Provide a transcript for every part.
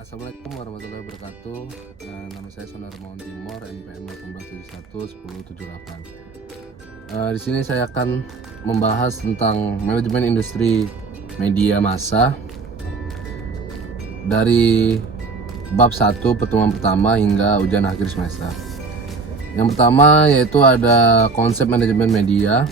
Assalamualaikum warahmatullahi wabarakatuh. Nama saya Sonar Maun Timor, NPM 1871 1078. Di sini saya akan membahas tentang manajemen industri media massa dari bab 1 pertemuan pertama hingga ujian akhir semester. Yang pertama yaitu ada konsep manajemen media.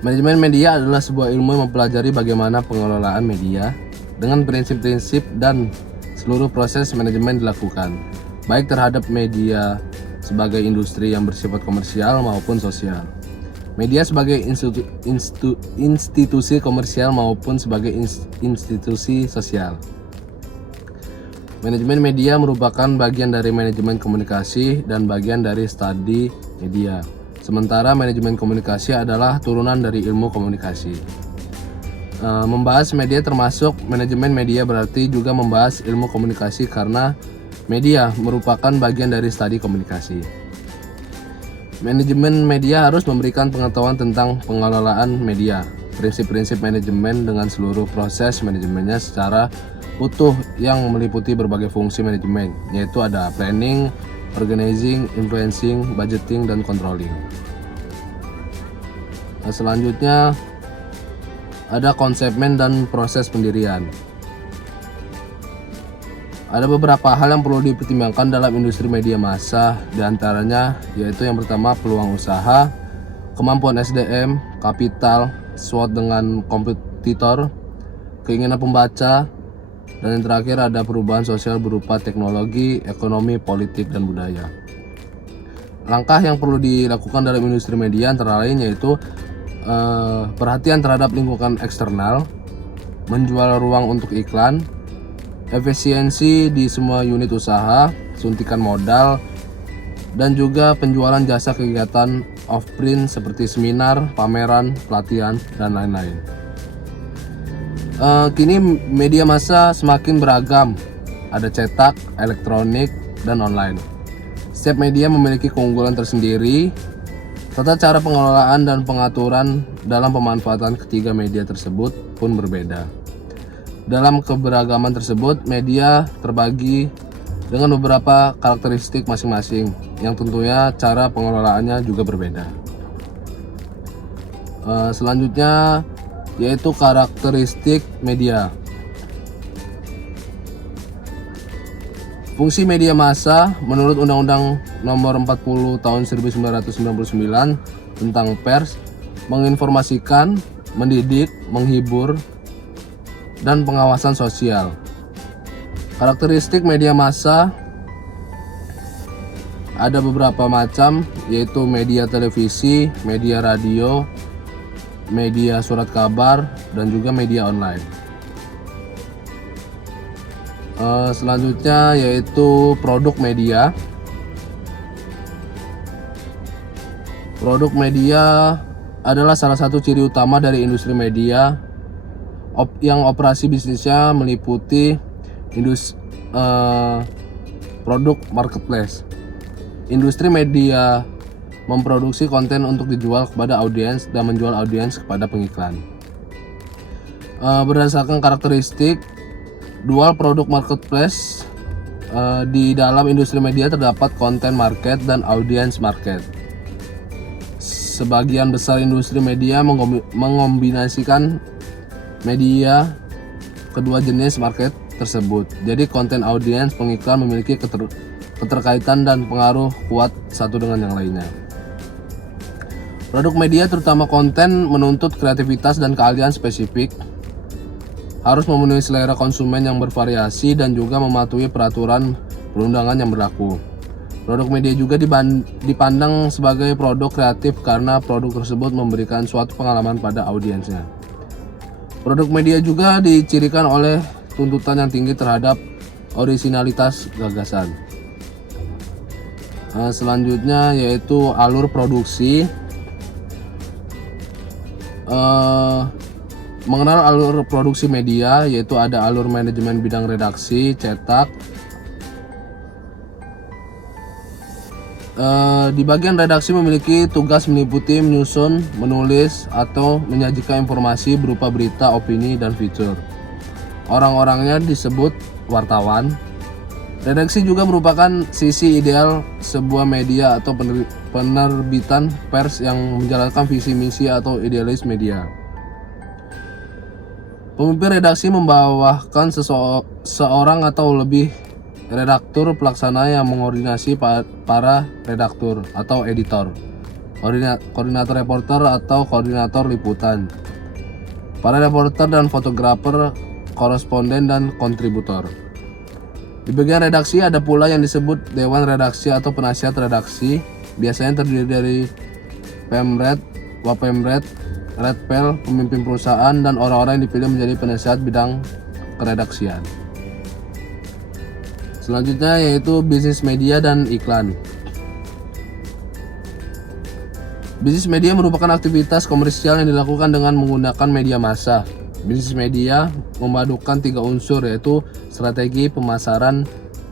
Manajemen media adalah sebuah ilmu yang mempelajari bagaimana pengelolaan media dengan prinsip-prinsip dan seluruh proses manajemen dilakukan, baik terhadap media sebagai industri yang bersifat komersial maupun sosial, media sebagai institusi komersial maupun sebagai institusi sosial. Manajemen media merupakan bagian dari manajemen komunikasi dan bagian dari studi media. Sementara manajemen komunikasi adalah turunan dari ilmu komunikasi. Membahas media termasuk manajemen media berarti juga membahas ilmu komunikasi karena media merupakan bagian dari studi komunikasi. Manajemen media harus memberikan pengetahuan tentang pengelolaan media, prinsip-prinsip manajemen dengan seluruh proses manajemennya secara utuh yang meliputi berbagai fungsi manajemen, yaitu ada planning, organizing, influencing, budgeting, dan controlling. Selanjutnya ada konsepmen dan proses pendirian. Ada beberapa hal yang perlu dipertimbangkan dalam industri media massa, diantaranya yaitu yang pertama peluang usaha, kemampuan SDM, kapital, SWOT dengan kompetitor, keinginan pembaca, dan yang terakhir ada perubahan sosial berupa teknologi, ekonomi, politik, dan budaya. Langkah yang perlu dilakukan dalam industri media antara lain yaitu perhatian terhadap lingkungan eksternal, menjual ruang untuk iklan, efisiensi di semua unit usaha, suntikan modal, dan juga penjualan jasa kegiatan off-print seperti seminar, pameran, pelatihan, dan lain-lain. Kini media massa semakin beragam, ada cetak, elektronik, dan online. Setiap media memiliki keunggulan tersendiri, serta cara pengelolaan dan pengaturan dalam pemanfaatan ketiga media tersebut pun berbeda. Dalam keberagaman tersebut, media terbagi dengan beberapa karakteristik masing-masing, yang tentunya cara pengelolaannya juga berbeda. Selanjutnya yaitu karakteristik media. Fungsi media massa menurut Undang-Undang Nomor 40 Tahun 1999 tentang pers menginformasikan, mendidik, menghibur, dan pengawasan sosial. Karakteristik media massa ada beberapa macam, yaitu media televisi, media radio, media surat kabar, dan juga media online. Selanjutnya yaitu produk media. Produk media adalah salah satu ciri utama dari industri media yang operasi bisnisnya meliputi produk marketplace. Industri media memproduksi konten untuk dijual kepada audiens dan menjual audiens kepada pengiklan. Berdasarkan karakteristik dual produk marketplace, di dalam industri media terdapat content market dan audience market. Sebagian besar industri media mengombinasikan media kedua jenis market tersebut. Jadi konten audiens pengiklan memiliki keterkaitan dan pengaruh kuat satu dengan yang lainnya. Produk media terutama konten menuntut kreativitas dan keahlian spesifik, harus memenuhi selera konsumen yang bervariasi dan juga mematuhi peraturan perundangan yang berlaku. Produk media juga dipandang sebagai produk kreatif karena produk tersebut memberikan suatu pengalaman pada audiensnya. Produk media juga dicirikan oleh tuntutan yang tinggi terhadap orisinalitas gagasan. Selanjutnya yaitu alur produksi. Mengenal alur produksi media, yaitu ada alur manajemen bidang redaksi, cetak. Di bagian redaksi memiliki tugas meliputi menyusun, menulis, atau menyajikan informasi berupa berita, opini, dan fitur. orang-orangnya disebut wartawan. Redaksi juga merupakan sisi ideal sebuah media atau penerbitan pers yang menjalankan visi misi atau idealis media. Pemimpin redaksi membawakan seorang atau lebih redaktur pelaksana yang mengordinasi para redaktur atau editor, koordinator reporter atau koordinator liputan, para reporter dan fotografer, koresponden dan kontributor. Di bagian redaksi ada pula yang disebut Dewan Redaksi atau Penasihat Redaksi, biasanya terdiri dari Pemret, Wapemret, Redpel, pemimpin perusahaan, dan orang-orang yang dipilih menjadi penasihat bidang keredaksian. Selanjutnya yaitu bisnis media dan iklan. Bisnis media merupakan aktivitas komersial yang dilakukan dengan menggunakan media massa. Bisnis media memadukan 3 unsur, yaitu strategi, pemasaran,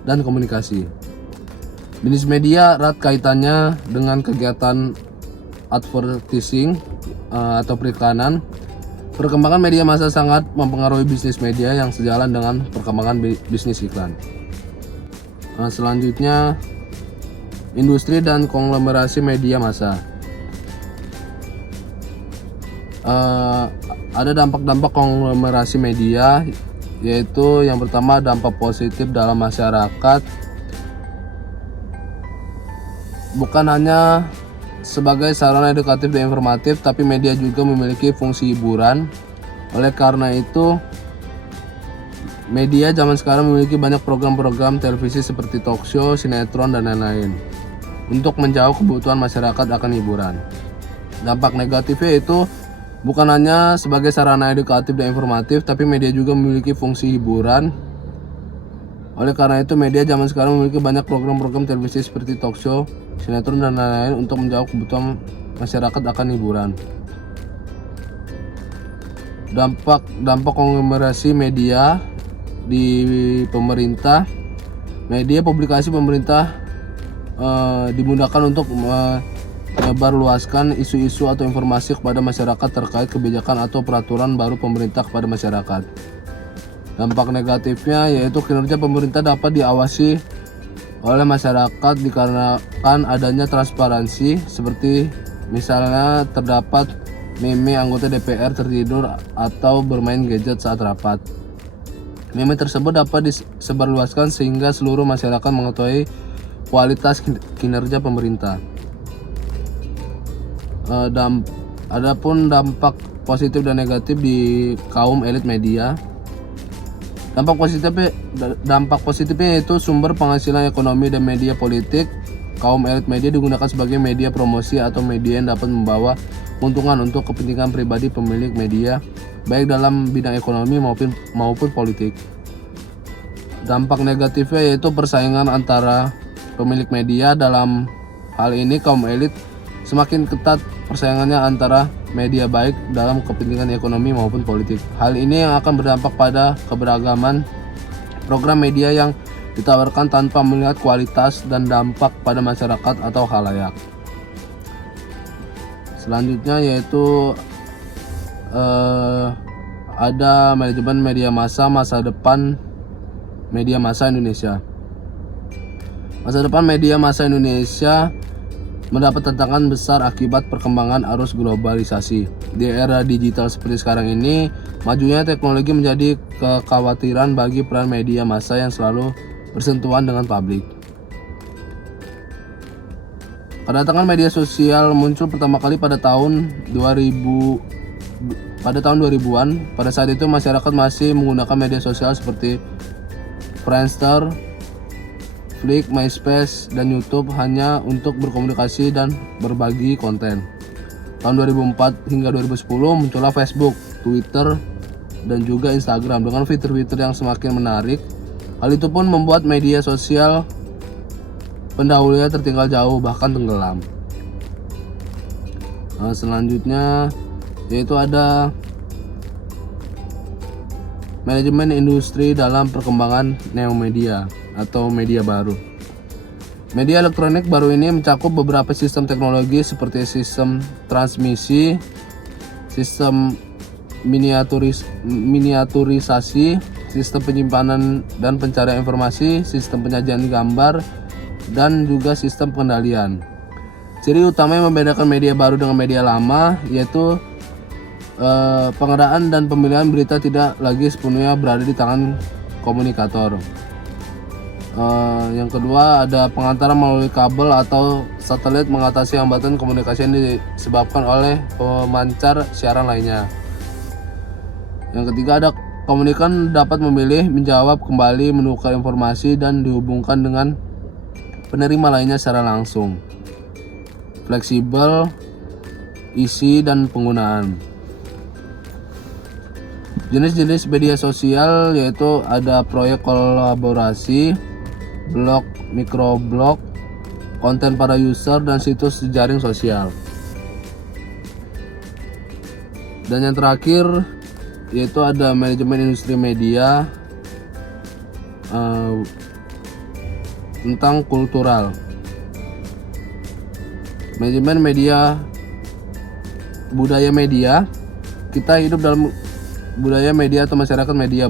dan komunikasi. Bisnis media erat kaitannya dengan kegiatan advertising atau periklanan. Perkembangan media massa sangat mempengaruhi bisnis media yang sejalan dengan perkembangan bisnis iklan. Selanjutnya, industri dan konglomerasi media massa. Ada dampak-dampak konglomerasi media, yaitu yang pertama dampak positif dalam masyarakat. Bukan hanya sebagai sarana edukatif dan informatif, tapi media juga memiliki fungsi hiburan. Oleh karena itu, media zaman sekarang memiliki banyak program-program televisi seperti talk show, sinetron, dan lain-lain untuk menjawab kebutuhan masyarakat akan hiburan. Dampak negatifnya itu bukan hanya sebagai sarana edukatif dan informatif, tapi media juga memiliki fungsi hiburan. Oleh karena itu, media zaman sekarang memiliki banyak program-program televisi seperti talk show, sinetron, dan lain-lain untuk menjawab kebutuhan masyarakat akan hiburan. Dampak konglomerasi media di pemerintah. Media publikasi pemerintah dimudahkan untuk menyebarluaskan isu-isu atau informasi kepada masyarakat terkait kebijakan atau peraturan baru pemerintah kepada masyarakat. Dampak negatifnya yaitu kinerja pemerintah dapat diawasi oleh masyarakat dikarenakan adanya transparansi, seperti misalnya terdapat meme anggota DPR tertidur atau bermain gadget saat rapat. Meme tersebut dapat disebarluaskan sehingga seluruh masyarakat mengetahui kualitas kinerja pemerintah. Adapun dampak positif dan negatif di kaum elit media. Dampak positifnya yaitu sumber penghasilan ekonomi dan media politik. Kaum elit media digunakan sebagai media promosi atau media yang dapat membawa keuntungan untuk kepentingan pribadi pemilik media, baik dalam bidang ekonomi maupun politik. Dampak negatifnya yaitu persaingan antara pemilik media. Dalam hal ini kaum elit semakin ketat persaingannya antara media baik dalam kepentingan ekonomi maupun politik. Hal ini yang akan berdampak pada keberagaman program media yang ditawarkan tanpa melihat kualitas dan dampak pada masyarakat atau khalayak. Selanjutnya yaitu ada manajemen media masa depan media massa Indonesia. Masa depan media massa Indonesia mendapat tantangan besar akibat perkembangan arus globalisasi. Di era digital seperti sekarang ini, majunya teknologi menjadi kekhawatiran bagi peran media massa yang selalu bersentuhan dengan publik. Kedatangan media sosial muncul pertama kali pada tahun 2000-an. Pada saat itu masyarakat masih menggunakan media sosial seperti Friendster, Flick, MySpace, dan YouTube hanya untuk berkomunikasi dan berbagi konten. Tahun 2004 hingga 2010 muncullah Facebook, Twitter, dan juga Instagram dengan fitur-fitur yang semakin menarik. Hal itu pun membuat media sosial pendahulunya tertinggal jauh, bahkan tenggelam. Selanjutnya yaitu ada manajemen industri dalam perkembangan neomedia atau media baru. Media elektronik baru ini mencakup beberapa sistem teknologi seperti sistem transmisi, sistem miniaturisasi, sistem penyimpanan dan pencarian informasi, sistem penyajian gambar, dan juga sistem pengendalian. Ciri utama yang membedakan media baru dengan media lama yaitu pengadaan dan pemilihan berita tidak lagi sepenuhnya berada di tangan komunikator. Yang kedua, ada pengantaran melalui kabel atau satelit mengatasi hambatan komunikasi yang disebabkan oleh pemancar siaran lainnya. Yang ketiga, ada komunikan dapat memilih, menjawab kembali, menukar informasi, dan dihubungkan dengan penerima lainnya secara langsung. Fleksibel, isi, dan penggunaan. Jenis-jenis media sosial yaitu ada proyek kolaborasi, blog, microblog, konten para user, dan situs jejaring sosial. Dan yang terakhir yaitu ada manajemen industri media tentang kultural. Manajemen media, budaya media. Kita hidup dalam budaya media atau masyarakat media.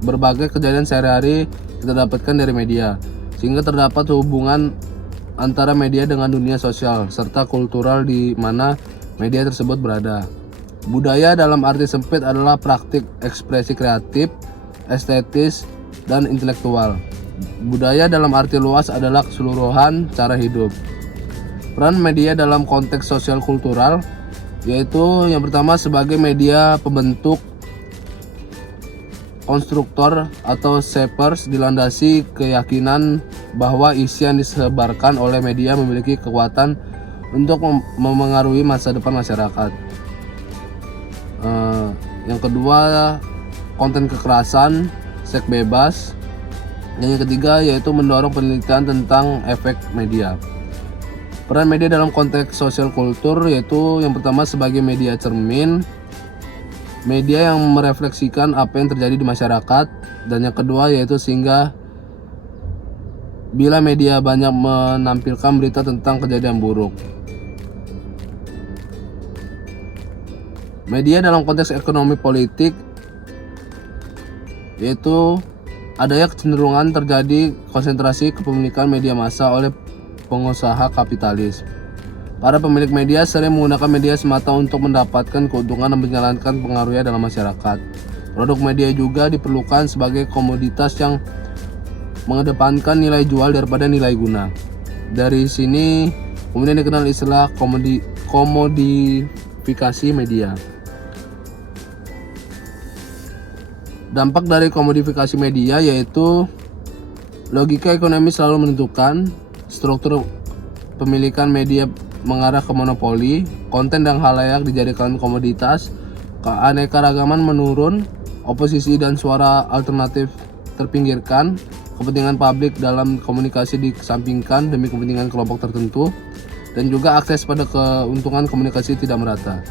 Berbagai kejadian sehari-hari kita dapatkan dari media, sehingga terdapat hubungan antara media dengan dunia sosial serta kultural di mana media tersebut berada. Budaya dalam arti sempit adalah praktik ekspresi kreatif, estetis, dan intelektual. Budaya dalam arti luas adalah keseluruhan cara hidup. Peran media dalam konteks sosial kultural yaitu yang pertama sebagai media pembentuk, konstruktor atau shapers, dilandasi keyakinan bahwa isi yang disebarkan oleh media memiliki kekuatan untuk memengaruhi masa depan masyarakat. Yang kedua, konten kekerasan, seks bebas. Yang ketiga yaitu mendorong penelitian tentang efek media. Peran media dalam konteks sosial kultur yaitu yang pertama sebagai media cermin, media yang merefleksikan apa yang terjadi di masyarakat, dan yang kedua yaitu sehingga bila media banyak menampilkan berita tentang kejadian buruk. Media dalam konteks ekonomi politik yaitu adanya kecenderungan terjadi konsentrasi kepemilikan media massa oleh pengusaha kapitalis. Para pemilik media sering menggunakan media semata untuk mendapatkan keuntungan dan menjalankan pengaruhnya dalam masyarakat. Produk media juga diperlukan sebagai komoditas yang mengedepankan nilai jual daripada nilai guna. Dari sini kemudian dikenal istilah komodifikasi media. Dampak dari komodifikasi media yaitu logika ekonomi selalu menentukan, struktur pemilikan media mengarah ke monopoli, konten dan khalayak dijadikan komoditas, keanekaragaman menurun, oposisi dan suara alternatif terpinggirkan, kepentingan publik dalam komunikasi dikesampingkan demi kepentingan kelompok tertentu, dan juga akses pada keuntungan komunikasi tidak merata.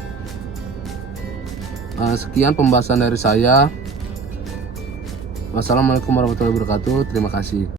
Sekian pembahasan dari saya. Wassalamualaikum warahmatullahi wabarakatuh. Terima kasih.